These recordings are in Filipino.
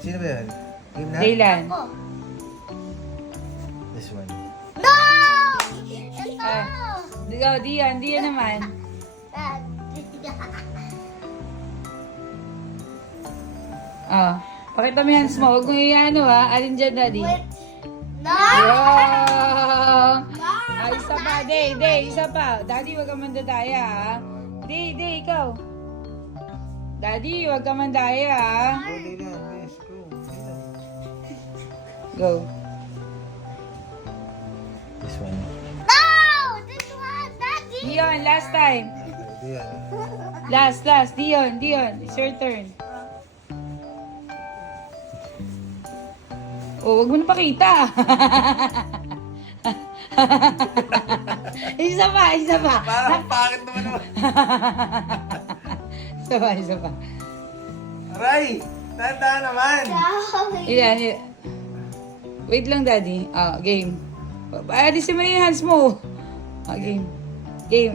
Sino ba yan? Game na? Dylan. Ako. This one. No! Ito! Ikaw, Dion. Dion naman. Oh. Pakita mo yung hands mo. Huwag mo i-ano ha. Alin dyan, Daddy? Wait. No! Wrong! Ah, isa pa. Day, isa pa. Daddy, huwag ka mandadaya ha. Day, ikaw. Daddy, huwag ka mandaya ha. Go, Dylan. Please, go. Dylan. Go. This one. No! This one, Daddy! Dion, last time. Okay, Dylan. Last. Dion. It's your turn. Oh, wag mo na pakita. isa pa. Parang pangit naman naman. Isa pa. Aray! Tanda naman! Ilan. Wait lang, Daddy. Game. Alisin mo na yung hands mo. Game.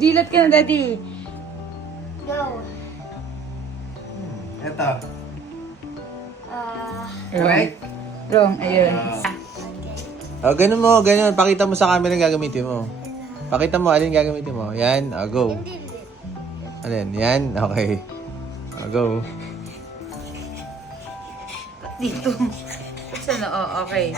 Dilat ka na, Daddy. Go. Eto. Right? Wrong. Ayun. Oh, ganun mo, ganun. Pakita mo sa camera yung gagamitin mo. Pakita mo, alin gagamitin mo. Yan, go. Hindi. Alin, yan, okay. Go. Dito. Saan? Oh, okay.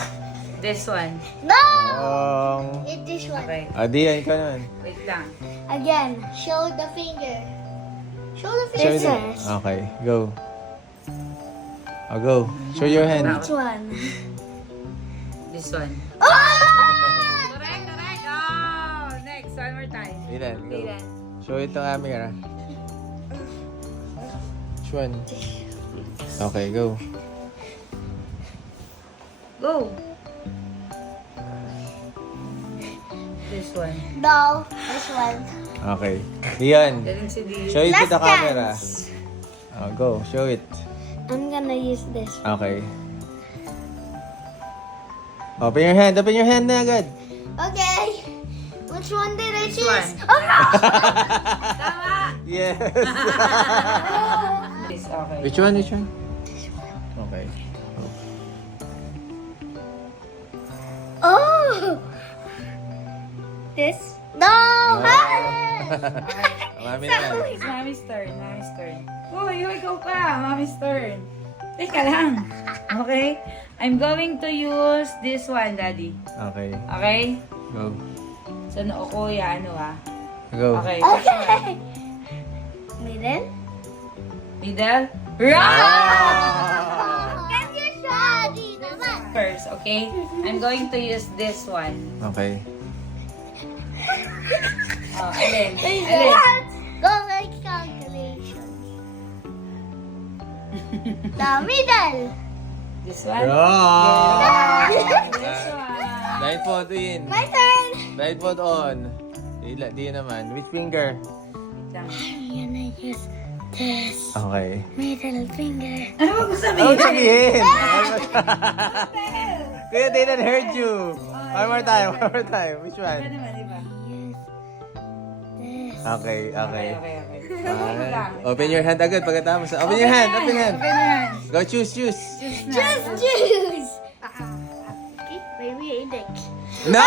This one. No! Wrong. Eat this one. Okay. Di, yan, ikaw naman. Wait lang. Again, show the finger. Show the Show finger. them. Okay, go. Go. Show your hand. Which one? This one. Oh! Correct. Oh, next. One more time. Dylan, go. Dylan. Show it to camera. Which one? Okay, go. Go. This one. No, this one. Okay. Diyan. Galing si Dio. Show it to Last the camera. chance. Go. Show it. I'm gonna use this. Okay. Open your hand. Open your hand na agad. Okay. Which one did I This choose? one. Oh no! Tama! Yes. This, okay. Which one? Okay. Oh! This? No! Mami na. It's Mommy's turn. Uy, ikaw pa. Mommy's turn. Teka lang. Okay? I'm going to use this one, Daddy. Okay. Okay? Go. Sa noo ko, ano Go. Okay, first one. Okay. Middle? Middle. Right! Can you show me naman? First, okay? I'm going to use this one. Okay. Oh, alin? What? Go make calculations. The middle. This one? Wrong! This one. Blindfold in. My turn. Blindfold on. Di naman. Which finger? Wait lang. I'm gonna use this Okay. middle finger. Ano ba gusto Ano sabihin? sabihin? Kuya, they didn't heard you. One more time. Which Ano one? naman, di ba? Use this. Okay. Okay. Open your hand agad pagkatapos. Open your hand. Open your hand. Go choose. Choose na. Just choose. Okay, maybe index. No!